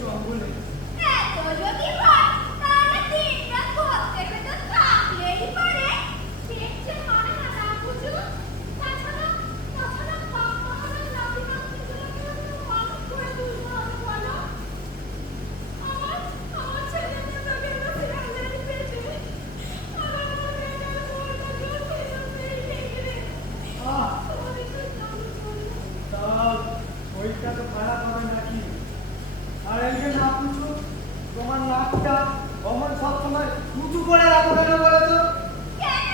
জঙ্গলে। এত যদি হয় তাহলে দিনটা ঘরের ভেতর থাকলেই পারে। দেখছে মানে না না বুঝু। তাছাড়া পাহাড়ের নাতি নাতনিগুলোকে মানুষ করে তুলতে হবে বলো। আমার ছেলে মেয়েটাকে তো ফেরালেই পেটে। আর আমার মেয়েটার বউটাকেও ফেরালেই পেটে। তা শরীরটা তো খারাপ হবে নাকি? আর একজন না পুছু, তোমার নাকটা অমন সবসময় উঁচু করে রাখো কেন বলো তো? কেন?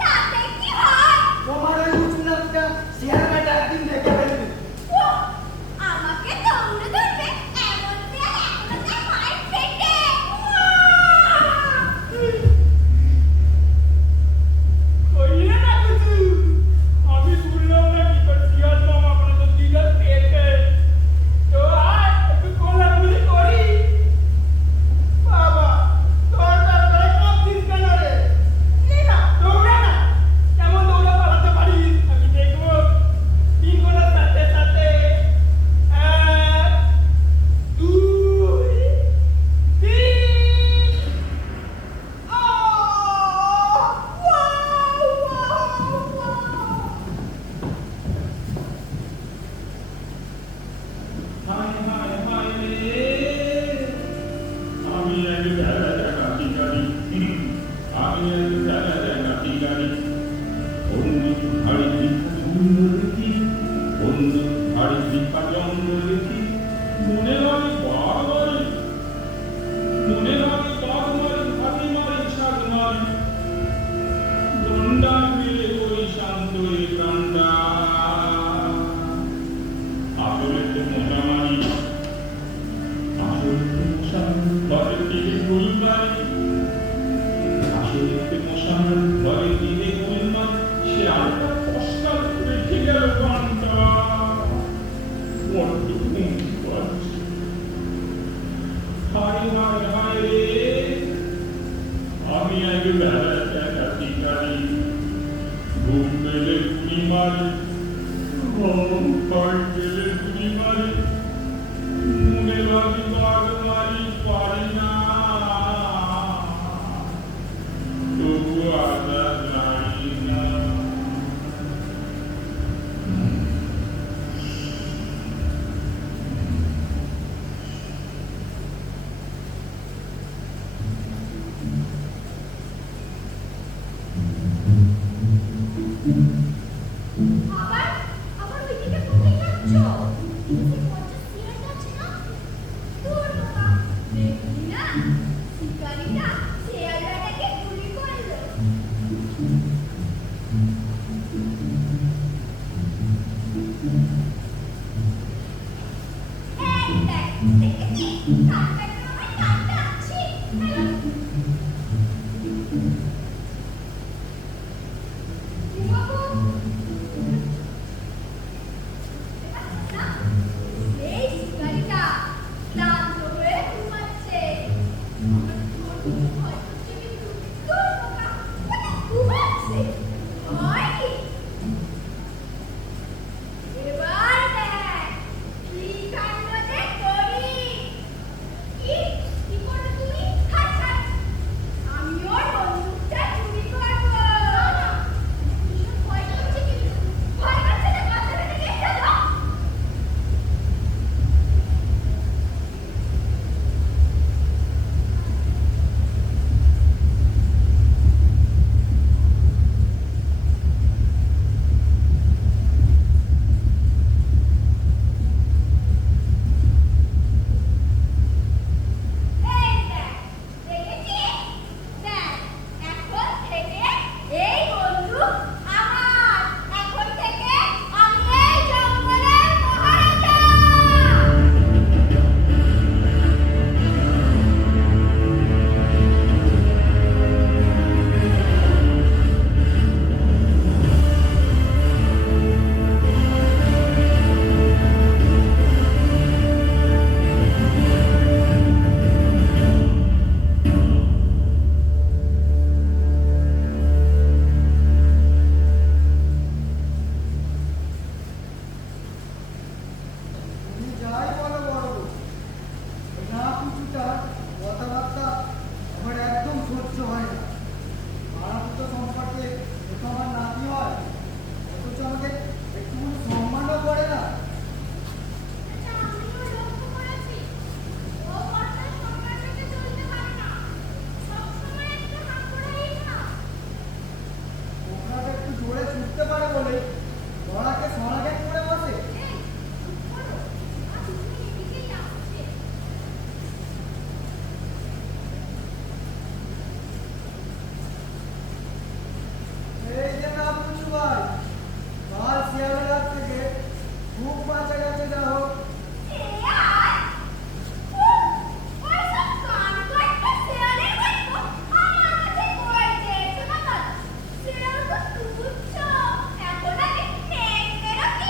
তাতে কি হয়? তোমার ওই উঁচু নাকটা শেয়ার মেটা একদিন দেখে ফেলবে। ও, আমাকে দৌড়ে ধরবে এমন দেয়াল এখনো তার মায়ের পেটে। কইলে না কিছু। আমি শুনলাম নাকি তোর শিয়াল মামা আপনার তো দিদার পেটে। তো আয় একটু কোলাকুলি করি। বাবা তোর তারপরে কাঁপছিস কেন রে? এই না দৌড়া না। কেমন দৌড়া পালাতে পারিস আমি দেখবো। তিন গোলার সাথে সাথে 1 2 3 হায় হায় হায় রে আমি এক জায়গা জায়গাটি গাড়ি আমি এক জায়গা জায়গাটি গাড়ি অন্য হাড়ি দীপা জঙ্গল দেখি অন্য হাড়ি দীপা জঙ্গল দেখি মনে হয় বারবারই মনে হয় বারবারই হাতি মারি ছাদ মারি দণ্ডা মিলে ওই শান্ত এই কাণ্ডা আসলে তো মজা মারি আসলে তো মশা ঘরের দিকে গুলমারি আসলে তো মশা ঘরের দিকে গুলমারি সে আরেকটা কষ্টাল রেখে গেল ঘন্টা বড্ড ঘুম পাচ্ছে হায় হায় হায় রে আমি এক বেলা দেখা শিকারি ঘুম পেলে গুলি মারি ঘুম পেলে গুলি মারি মনে লাগি বাঘ মারি পারি না তবু আজাদ রাই না আবার আবার ওইদিকে কোথায় যাচ্ছো? এই যে পচা শিয়াল যাচ্ছে না? দূর বাবা, দেখলি না? শিকারিটা শিয়ালটাকে গুলি করলো। এই দেখ, দেখেছিস? কাকটাকে আমার কাকটা আছে। হ্যালো? বাবু, এই শিকারিটা ক্লান্ত হয়ে ঘুমাচ্ছে। আমার বড় ভয় করছে কিন্তু তোর বাবা ওটা ঘুমাচ্ছে। হয় কি? এবার দেখ কি কাণ্ড যে করি। সরাকে সরাকে করে বসে। এই, চুপ করো। আর তুমি এদিকেই আসছে। এই যে না পুচু ভাই, কাল শিয়ালের হাত থেকে খুব বাঁচা গেছে যা হোক। শেয়াল? উফ, ওইসব কানকাটা শেয়ালের গল্প আমার কাছে বলতে এসো না কেন? শেয়াল তো তুচ্ছ। এখন আমি নেকড়েরও কি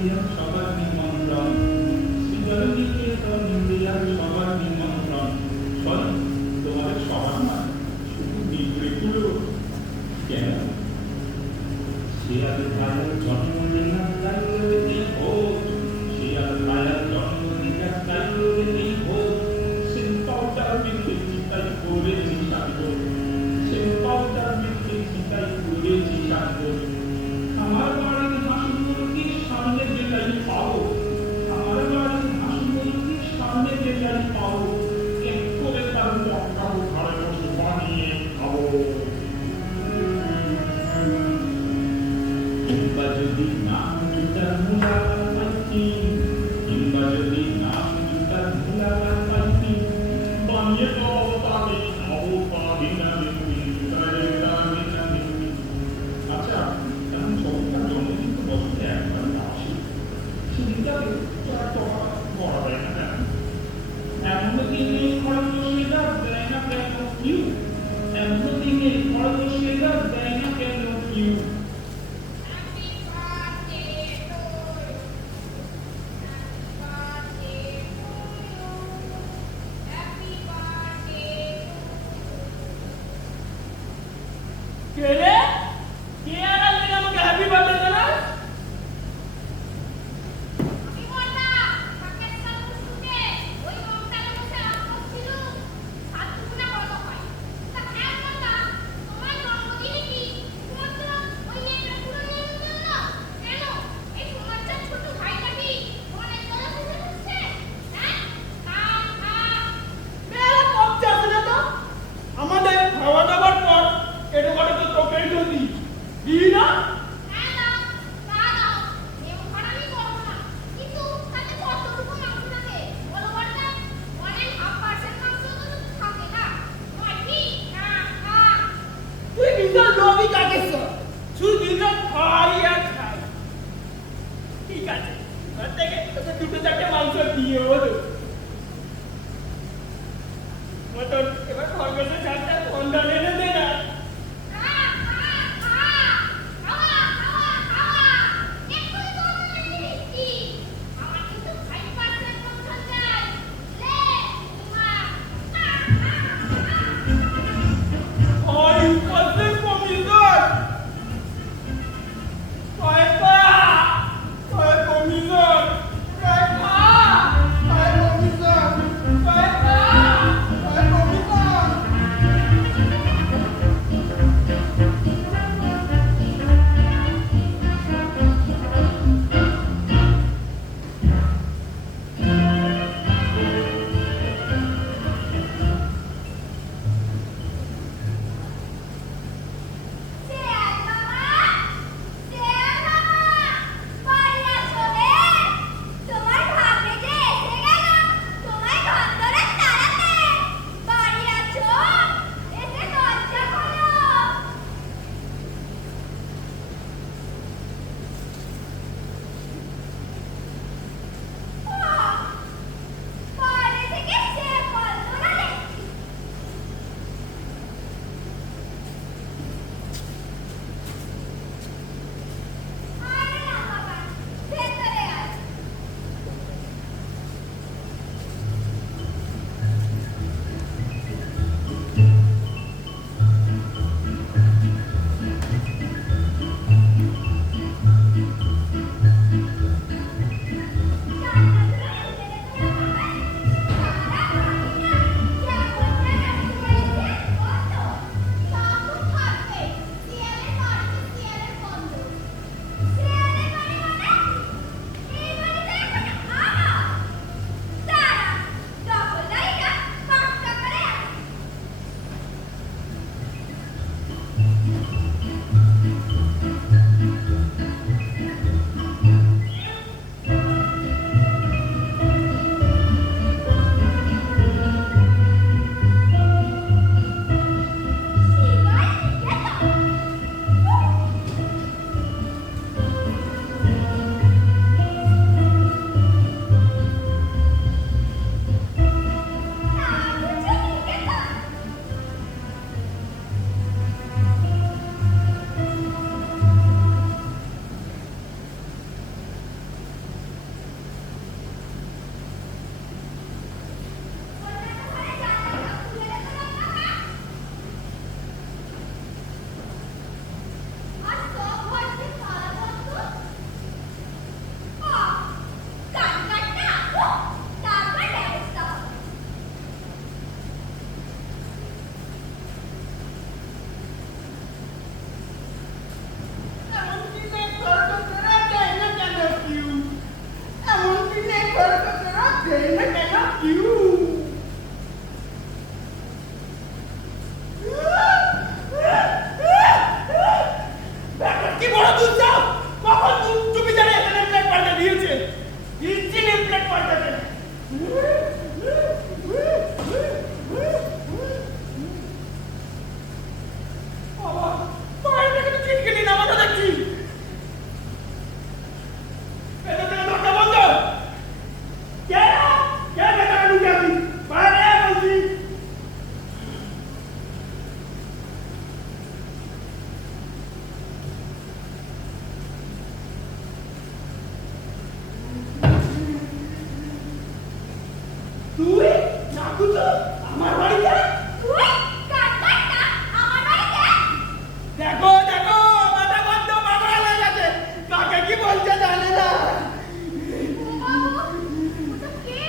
ইন্ডিয়ার সবার নিমন্ত্রণ শ্রীজল নিকেতন ইন্ডিয়ার সবার নিমন্ত্রণ সরি তোমাদের সবার নয় শুধু নিগুলো কেন শিয়াল ভাইয়ের জন্মদিন তাই হোক শিয়াল ভাইয়ের জন্মদিন তাই হোক সিম্পলটার মিথ্যে চিন্তাই করেছি সাধ্য সিম্পলটার মিথ্যে চিন্তাই করেছি সাধ্য আমার বাড়ির হাঁসুমুরগির সামনে যেটাই পাবো আমার বাড়ির হাঁসুমুরগির সামনে যেটাই পাবো এক করে তার মক্কাও ঘরে বসে বানিয়ে খাবো কিংবা যদি নাম জুতার মুলাকাত পাইতি কিংবা যদি নাম জুতার মুলাকাত পাইতি বানিয়ে দাও তাকে খাবো পাবি না দেখবি তারে দাবি না দেখবি আচ্ছা এখন সবটা জন্মদিন তো বছরে একবারই আসে সেদিনটাকে তো আর করা যায় না এমন দিনে খরচ সেটা দেয় না কেন কিউ এমন দিনে খরচ সেটা দেয় না কেন কিউ কে রে? কে আনার লেগে আমাকে হ্যাপি বার্থডে জানাস? আমি বললাম পাকিস্তান মুসুকে ওই মমতাকে বসে আপস ছিল সাতগুনা বড় হয় তা হ্যাঁ বললাম তোমার জন্মদিনে কি তোমার ওই বড় দুধ দাও কখন দুধ তুমি জানে এখানে প্লেট পাল্টে দিয়েছে ইঞ্জিনে প্লেট পাল্টাতে বাবা বাইরে থেকে তো চিটকেলি নামাতে দেখছি এটা থেকে দরজা বন্ধ কে কে ভেতরে ঢুকে আছি বাইরে বলছি তুই নাকুতো আমার বাড়িতে তুই কাকাটা আমার বাড়িতে দেখো দেখো মাথা বন্ধ পাগল হয়ে গেছে কাকে কি বলছে জানে না বাবু ওটা কে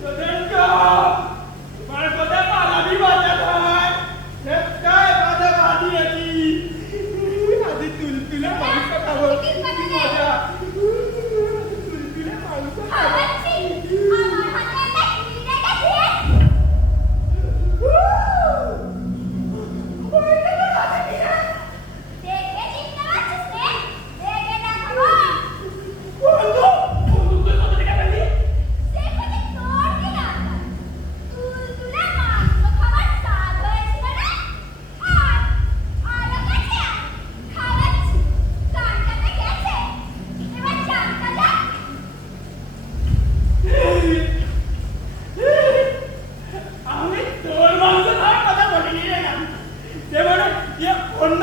তোদের তো তোমার কথা পালাবি বাজাতে হয় সেটাই বাজে বাদিয়েছি আদি তুলতুলে মাংস খাবো কি মজা তুলতুলে মাংস খাবো খাওয়াচ্ছি আমার হাতে একটা কুড়ি টাকা দিয়ে দেখে চিনতে পারছিস রে দেখে দেখাবো বন্ধু বন্ধু তুই কত টাকা পেলি সেখানে তোর কি দরকার তুলে মাংস খাবার স্বাদ হয়েছিল না আরো গেছে খাওয়াচ্ছি কানটাতে গেছে এবার জানটা যাক আমি তোর মাংস খাওয়ার কথা বলিনি রে না যেমন অন্য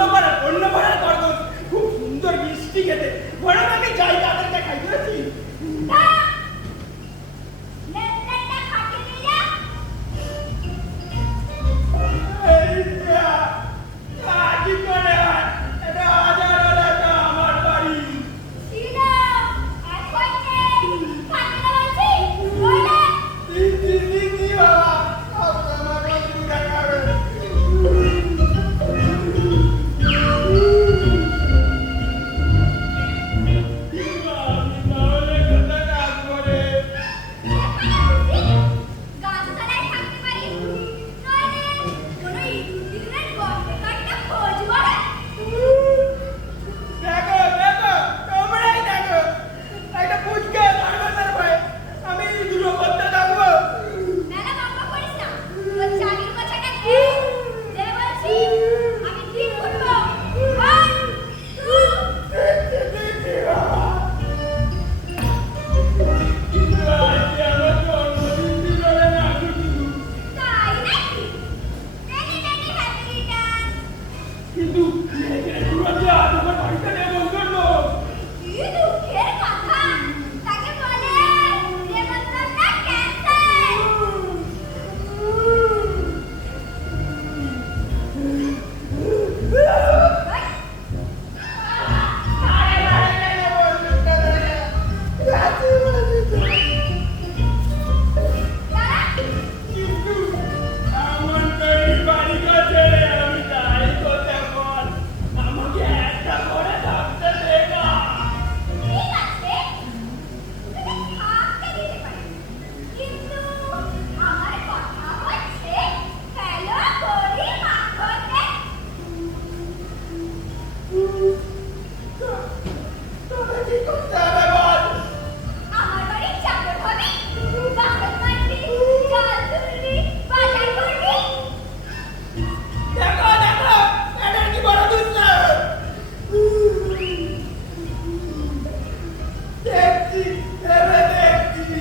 পাড়ার গর্গ খুব সুন্দর মিষ্টি খেতে বরং আমি যাই তাদেরকে খাই করেছি লেপটা খাটিয়ে দিয়ে এই যা, কি করে হয়? এটা হাজার এলাকা আমার বাড়ি ছিল এখন নেই খাটিয়ে বলছি বলে দি বাবা আমার বন্ধু দেখাবে আমি তাহলে কোথায় রাখবো রে গাছতলায় থাকতে পারি নইলে কোনো ইঁদুরের গর্তে কাটটা খোঁজ করে দেখো দেখো তোমরাই দেখো একটা পুচকে ধর্মের ভয় আমি দুটো করতে থাকবো মেলা বাবা করিস না তোর চাকরির কথাটা দে দে বলছি আমি ঠিক করবো 1 2 তাই নাকি মেনি মেনি হ্যাপি রিটার্ন কিন্তু তোমার বাড়িতে নেমন করলো কি দুঃখের কথা তাকে বলে নেমন্তন্নটা ক্যান্সেল দাঁড়া কিন্তু এমন করে বাড়ি কাছে আমি যাই কোথায় বল আমাকে একটা করে থাকতে দে না ঠিক আছে তোকে থাকতে দিতে পারি কিন্তু আমার কথা হচ্ছে হ্যালো করি মাখনে তবে কি করতে হবে বল আমার বাড়ি চাকর হবি বাসন মাজবি জল তুলবি বাজার করবি দেখো দেখো এটা কি বড় দুধ দেখছি এবার দেখছি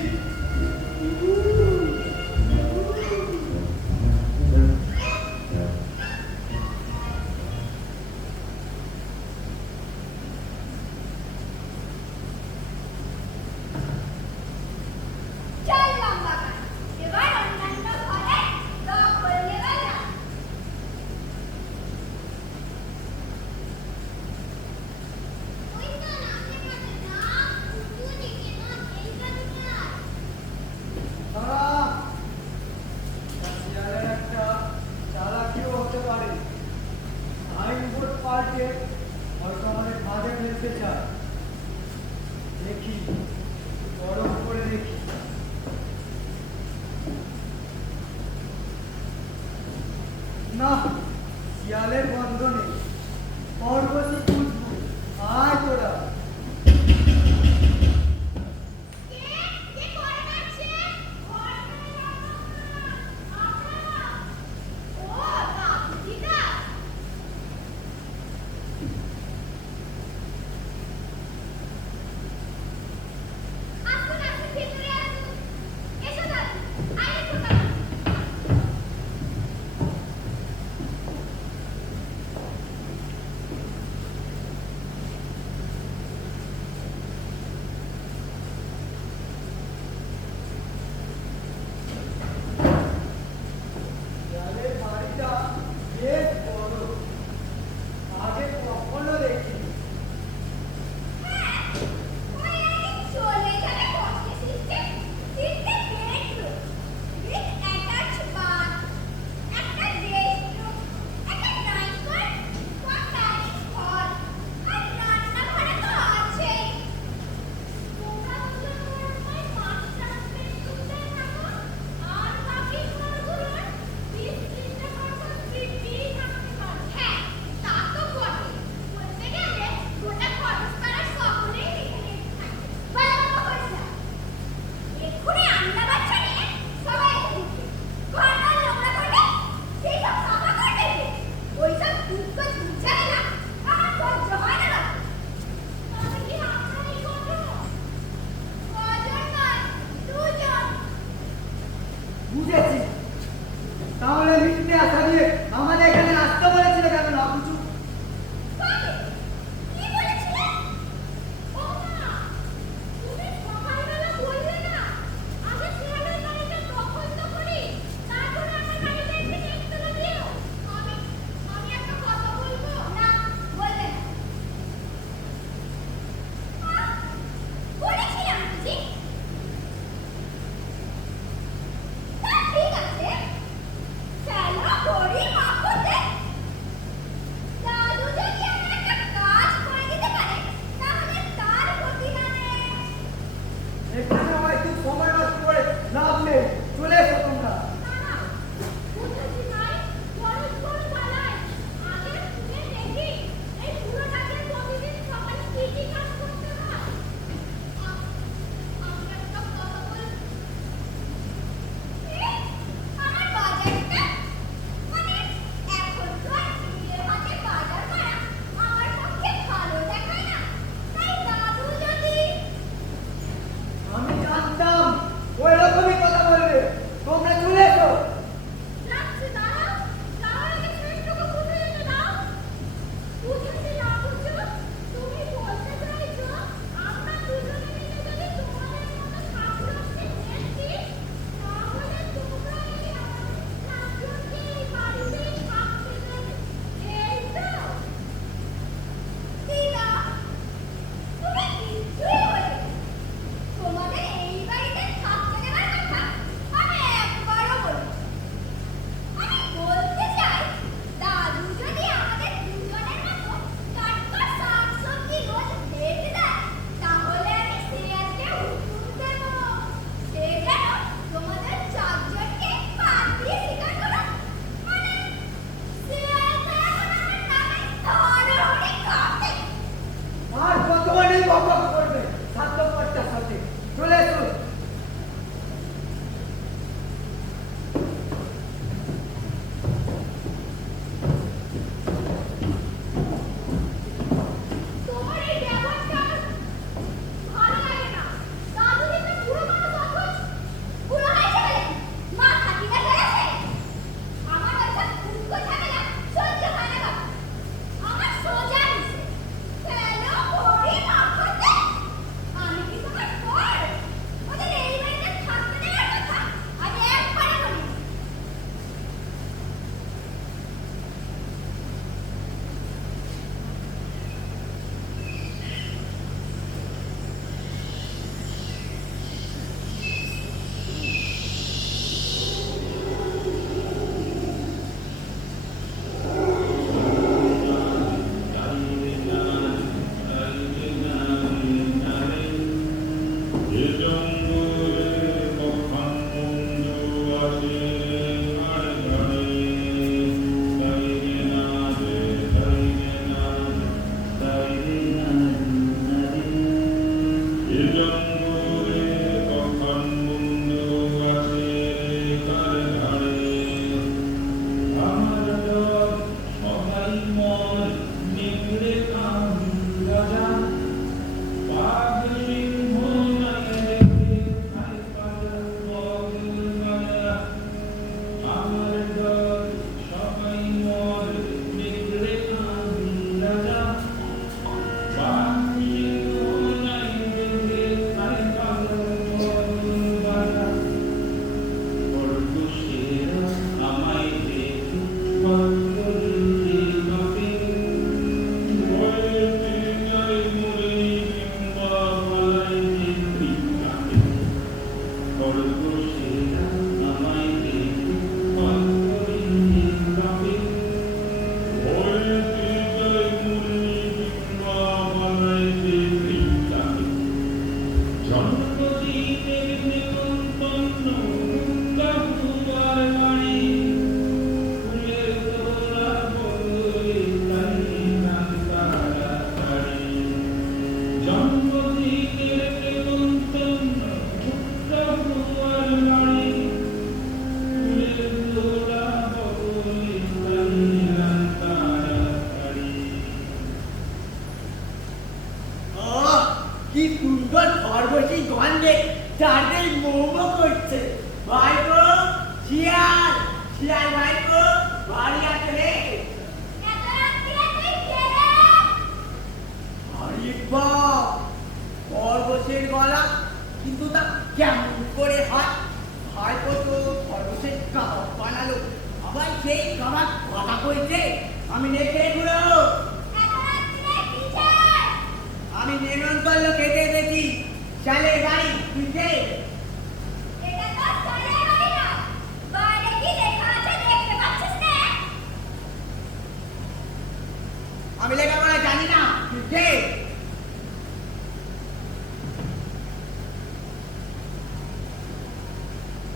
চল লম্বা গান এবার অন্যান্য ঘরে দখল নেওয়া যাক ওই তো নাচে পাশে না উঁচু দিকে না এইখানে না তারা শিয়ালের একটা চালাকিও হতে পারে সাইনবোর্ড পাল্টে হয়তো আমাদের কাজে ফেলতে চায় দেখি গরম করে দেখি না শিয়ালের বন্ধনে খরগোশই খুঁজবো আর কি সুন্দর খরগোশী গন্ধে চারদিক মোমো করছে। ভাইপো শিয়াল শিয়াল ভাইপো বাড়ি আছে রে? এত রাত্রিরে তুই কে রে? আরে বাপ, খরগোশের গলা কিন্তু তা কেমন করে হয়? ভাইপো তো খরগোশের কাবাব বানালো, আবার সেই কাবাব কথা কইছে আমি দেখে এগুলো। এত রাত্রিরে কি চাই? আমি নেমন্তন্ন খেতে এসেছি শালের বাড়ি, বুঝলে? এটা তো সারের বাড়ি না, বাইরে কি লেখা আছে দেখতে পাচ্ছিস না? আমি লেখাপড়া জানি না, বুঝলে?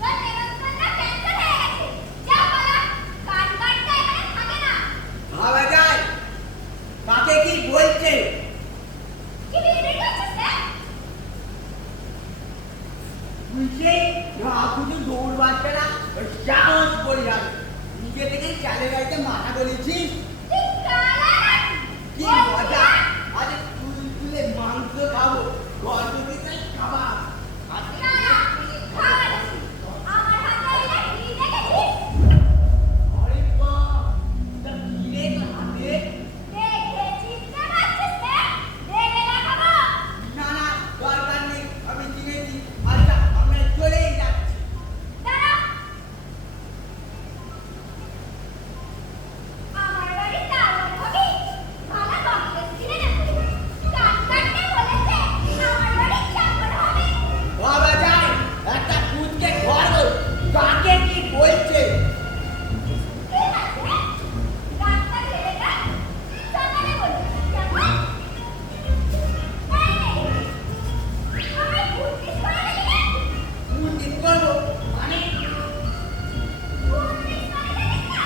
তোর নেমন্তন্ন ক্যান্সেল হয়ে গেছে, যা বলা, কান কানটা এখানে থাকে না। ভাবা যায় কাকে কি বলছে? কি বিড়ি করছিস রে? বুঝলে কিছু দৌড় বাজবে না, ওই সাহস করে যাবে। নিজে থেকে চালের গাড়িতে মাথা বলেছিস, তুই কালা নাকি? কি মজা! আজ তুলে তুলে মাংস খাবো, গল্প দিতে খাবা। আজকে না না, খাওয়া দেখি। আমার হাতে এটা কি দেখেছিস? আরে বাপ, তা কি রে তোর হাতে? দেখে চিনতে পারছিস না? দেখে দেখাবো। না না, দরকার নেই, আমি চিনেছি। আচ্ছা, আমরা চলেই যাচ্ছি। দাঁড়া। আমার বাড়ি টাওয়ার হবি? ভালো বকলেস কিনে নেবো। কান কাটতে বলেছে আমার বাড়ি চাকর হবে। বাবা যায় একটা কুদকে ঘর কাকে কি বলছে? ঠিক আছে, রাস্তা ঘেরে যা। সকালে বলবি, কেমন? এই, আমায় বুদ্ধিস করে দিলি না? কুদিন করবো মানে? বুদ্ধিস করে দিলিস না?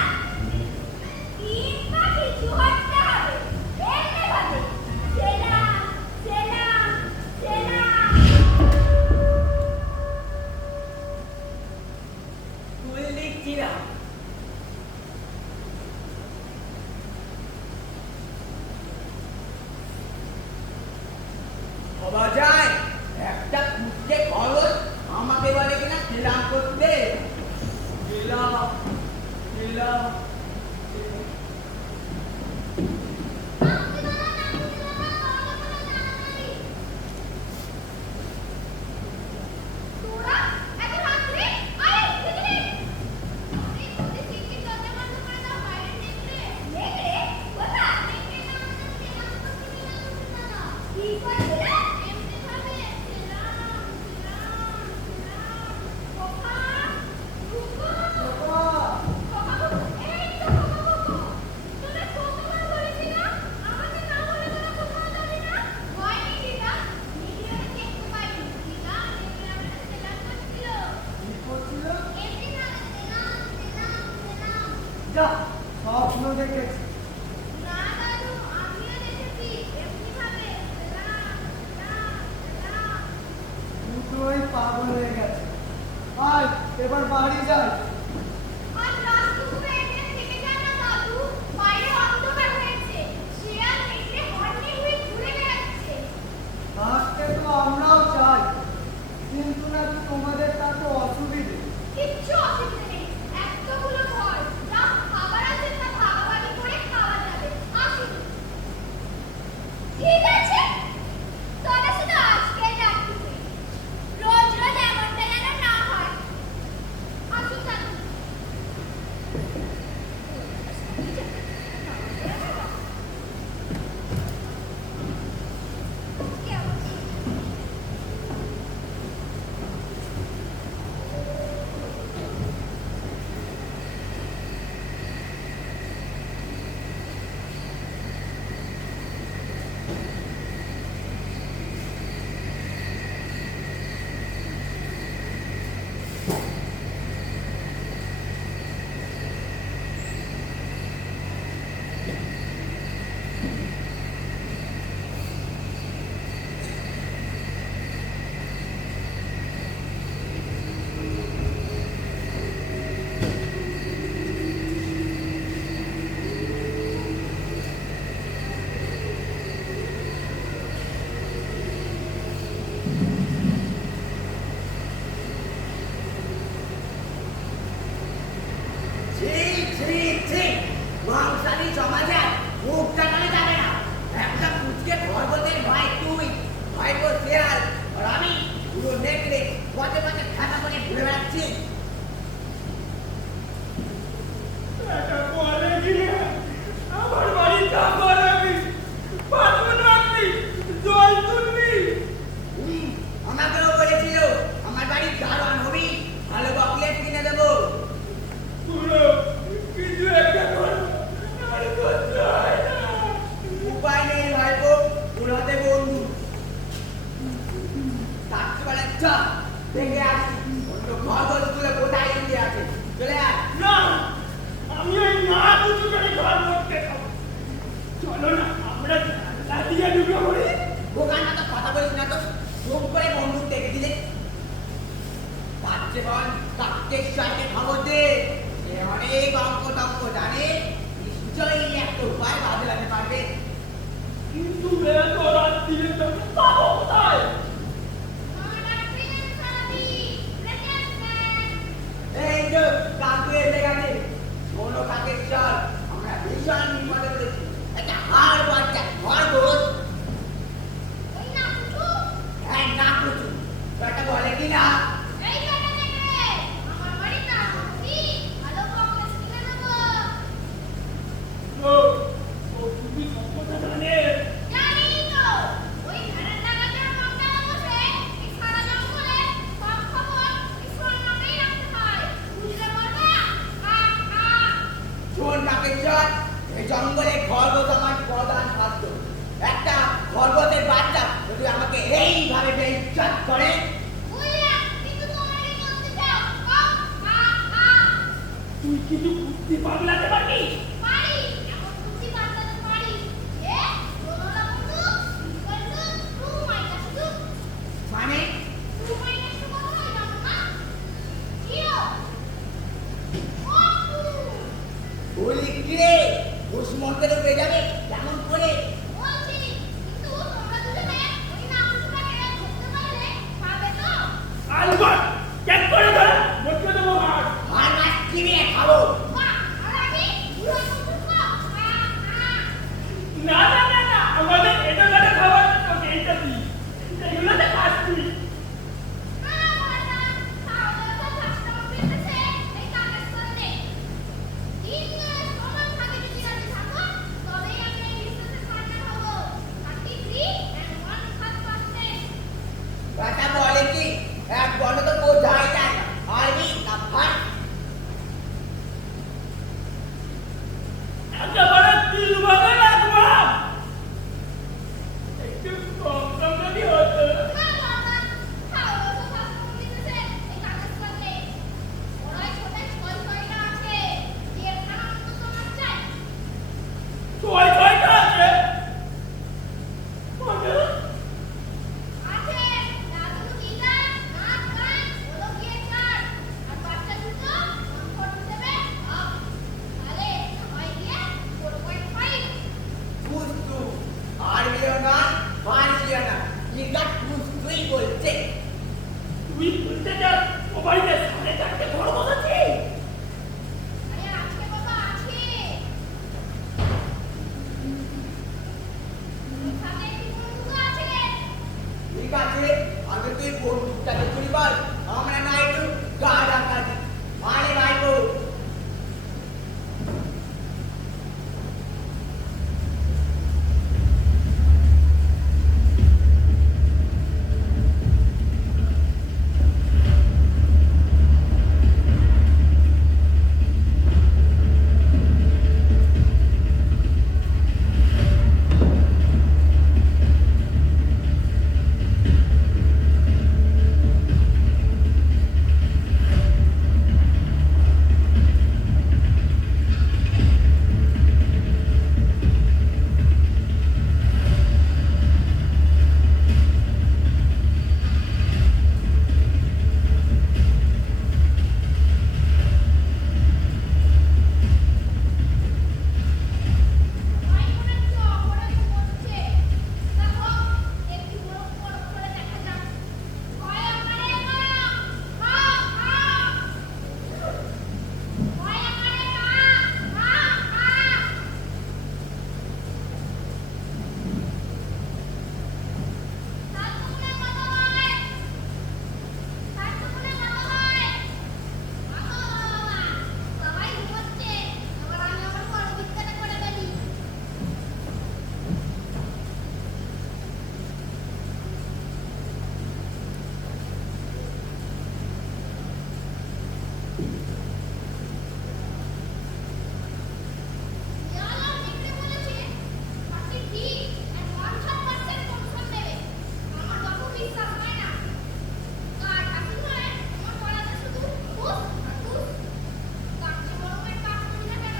তিন পা পিছু হটতে হবে। এমনি ভাবে। সেলাম, সেলাম, সেলাম। তুই লিখছিলাম বাবা যায় একটা কুদকে খরচ আমাকে বলে কিনা খেলাম করতে। খেলাম খেলাম তোরা এত রাত্রে আয় ভিতরে। আমি তোদের সিটকে দরজা বন্ধ করে দাও, বাইরে নেকড়ে। নেকড়ে? কোথায়? নেকড়ে না আমাদের সেলাম করতে দিলাম না। কি করছিলে? এমনি ভাবে সেলাম, সেলাম, সেলাম। খোকা, রুকো। খোকা, এই তো খোকা। তোরা কতবার বলেছি না? আমাকে না বলে তোরা কোথাও যাবি না? ভয় নেই দিদা, নেকড়ে আমি দেখতে পাইনি। দিদা, নেকড়ে আমাকে সেলাম করছিল। কি করছিল? এমনি ভাবে সেলাম, সেলাম, সেলাম। যা স্বপ্ন দেখেছি। না দাদু, আমিও দেখেছি এমনি ভাবে সেলাম, বাড়ি যাই। আজ রাত দুপুরে এখানে থেকে যান না দাদু, বাইরে অন্ধকার হয়েছে, শিয়াল নেকড়ে হর্নে হয়ে ঘুরে বেড়াচ্ছে। থাকতে তো আমরাও চাই, কিন্তু নাকি তোমাদের তাতে অসুবিধে। কিচ্ছু অসুবিধা নেই, এতগুলো ঘর, যা খাবার আছে তা ভাগাভাগি করে খাওয়া যাবে, আসুন। ঠিক আছে, তবে শুধু আজকে রাত্রিতে, রোজ রোজ এমনটা যেন না হয়। আসুন দাদু। কেমন? ঠিক ঠিক ঠিক মাংসালি জমা যায়, মুখ দেখানো যাবে না। একটা পুচকে গর্ভবতীর ভাই তুই, ভাই তো শেয়াল, আর আমি পুরো নেকড়ে পথে পথে খাতা করে ঘুরে বেড়াচ্ছি। এটা বলে কিনা আমার বাড়ি খাবার আমি বাথরুম রাখবি, জল তুলবি। আমাকেও বলেছিল আমার বাড়ি দারোয়ান হবি, ভালো চকলেট কিনে দেবো। পুরো কিছু একটা করো, আর করতে হয় না। উপায় নেই ভাইপো, তোর হাতে বন্ধু। রাত্রিবেলা চল দেখে আসি অন্য ঘর ঘর তুলে কোথায় লুকিয়ে আছে। চলে আয়। না, আমি ওই না বুঝু করে ঘর করতে খাবো। চলো না, আমরা জানলা দিয়ে ঢুকে পড়ি। দোকান তো কথা বলিস না তো, চুপ করে বন্দুক দেখে দিলে। বাচ্চে বল কার্তিকেশ্বরকে খবর দে, সে অনেক অঙ্ক টঙ্ক জানে, নিশ্চয়ই একটা উপায় বাদলাতে পারবে। কিন্তু এত রাত্রিরে তো পাবো কোথায়? আমার প্রিয় সাথী, প্রেজেন্ট। এই যে কাকু এসে গেছে, শোনো কাকেশ্বর, আমরা ভীষণ বিপদে পড়েছি। একটা হাড় বাচ্চা খরগোশ, ওই না কুচু, হ্যাঁ না কুচু, একটা বলে কি না এই করে নেকড়ে, আমার বাড়ি না হবি, ভালো চকলেট কিনে দেবো। চাস ও বাড়িতে 4:30 খরগোশ আছে? আরে আজকে বাবা আছে সাথে কি বন্ধু আছে রে ঠিক আছে আগে তুই বন্দুকটাকে চুরি কর আমরা না একটু গা ডাকা দিই মানে ভাইপো ভাই মনে হচ্ছে অপরাধ করছে দেখো একটু বড় বড় করে দেখা যাক ভয় আমারে মা মা ভয় আমারে মা সাতগুণে কত হয় সাতগুণে কত হয় বাবা সবাই ঘুমোচ্ছে এবার আমি আমার বড় বিদ্যাটা করে ফেলি ইয়ালা দেখতে বলেছে পার্টি ঠিক আর 100% কনফার্ম দেবে আমার বাবু বিশ্বাস হয় না কার কাছে নয় আমার পড়াতে শুধু উস আর উস কাছে বড় করে কাজ করি না কেন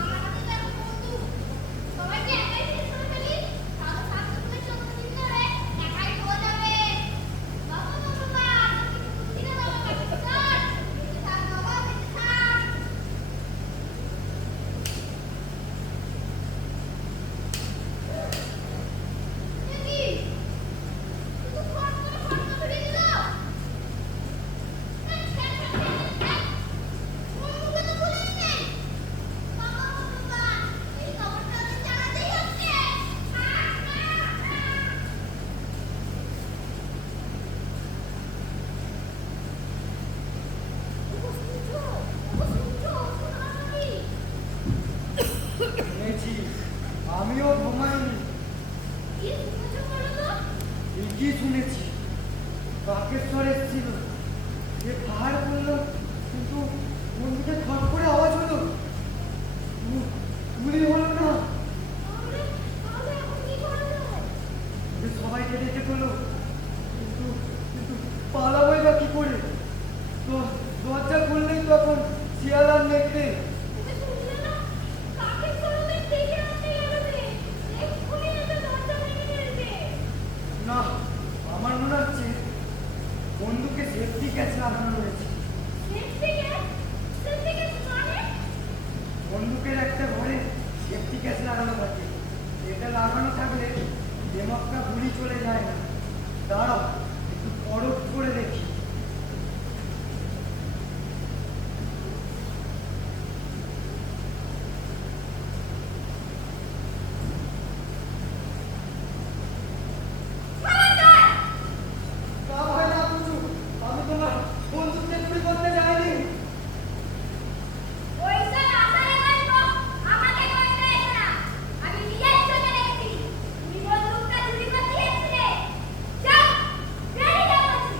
আমার হাতে দেখো বন্ধু সবাইকে একাই শেষ করে ফেলি তাহলে সাতগুণের চোখ দিন ধরে একাই হয়ে যাবে বাবা বাবা কিছু বুদ্ধি না বাবা কাছে স্যার বেঁচে থাক বাবা বেঁচে থাক দেখি শুধু ফট করে ধরে দিল বন্ধুকে তো ভুলেই নেই বাবা বাবা এই খবরটা ওদের জানাতেই হচ্ছে শুনেছি আমিও ঘুমাইনি কি শুনেছো বলো তো ঠিকই শুনেছি বাকেশ্বর এসেছিল সে পাহাড় করলো কিন্তু মন্দিরে খট করে আওয়াজ হলো গুলি হলো না তাহলে এখন কি করা যায় ওদের সবাইকে ডেকে তোলো কিন্তু কিন্তু পালাবোই বা কি করে তো দরজা খুললেই তখন শিয়াল আর নেকড়ে তুমি শুনলে না কাকে সরোদের দেখে আসতে গেছে এক্ষুনি এসে দরজা ভেঙে ফেলবে না আমার মনে হচ্ছে বন্দুকে সেফটি ক্যাচ লাগানো রয়েছে সেফটি গ্যাস মানে বন্দুকের একটা ঘরে সেফটি ক্যাচ লাগানো থাকে এটা লাগানো থাকলে দেমকটা গুলি চলে যায় না দাঁড়াও একটু পরখ করে দেখি তা হয় না বুঝু আমি তোমার বন্দুককে চুরি করতে যাইনি ওইটা আমারে গল্প আমাকে করতে এসে না আমি নিজের চোখে দেখছি তুমি বন্দুকটা চুরি করতে এসেছিলে যাও বেরিয়ে যাও বলছি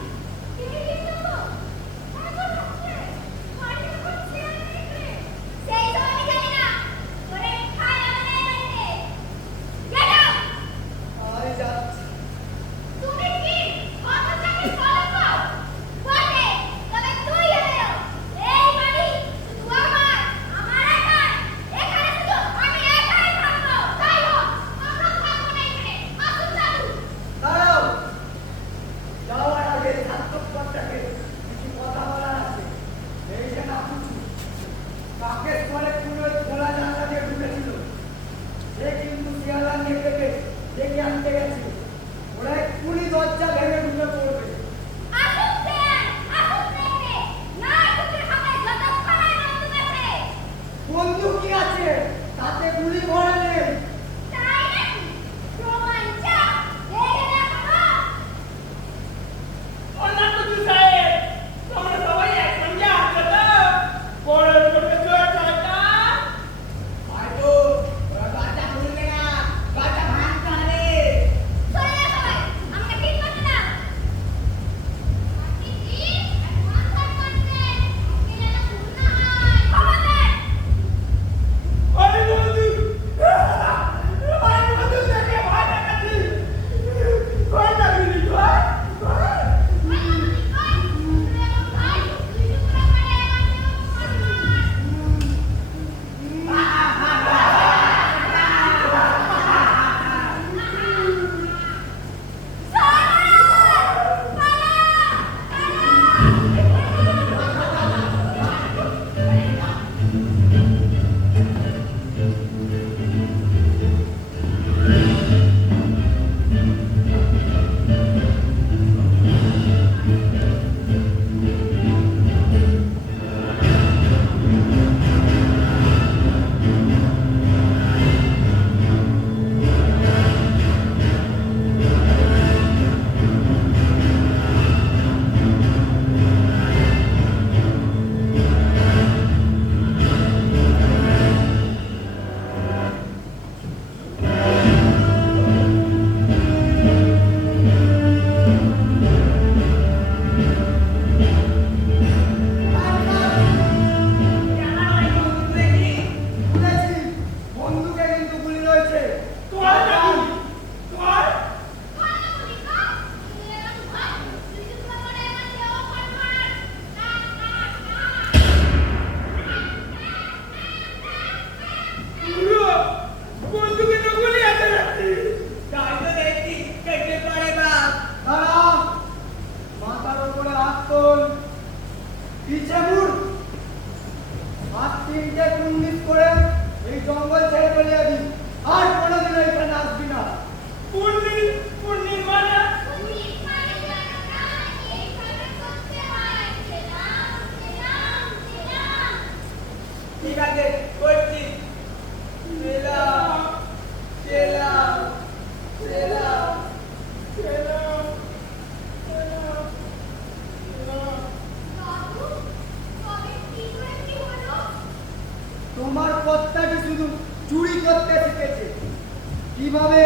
কিভাবে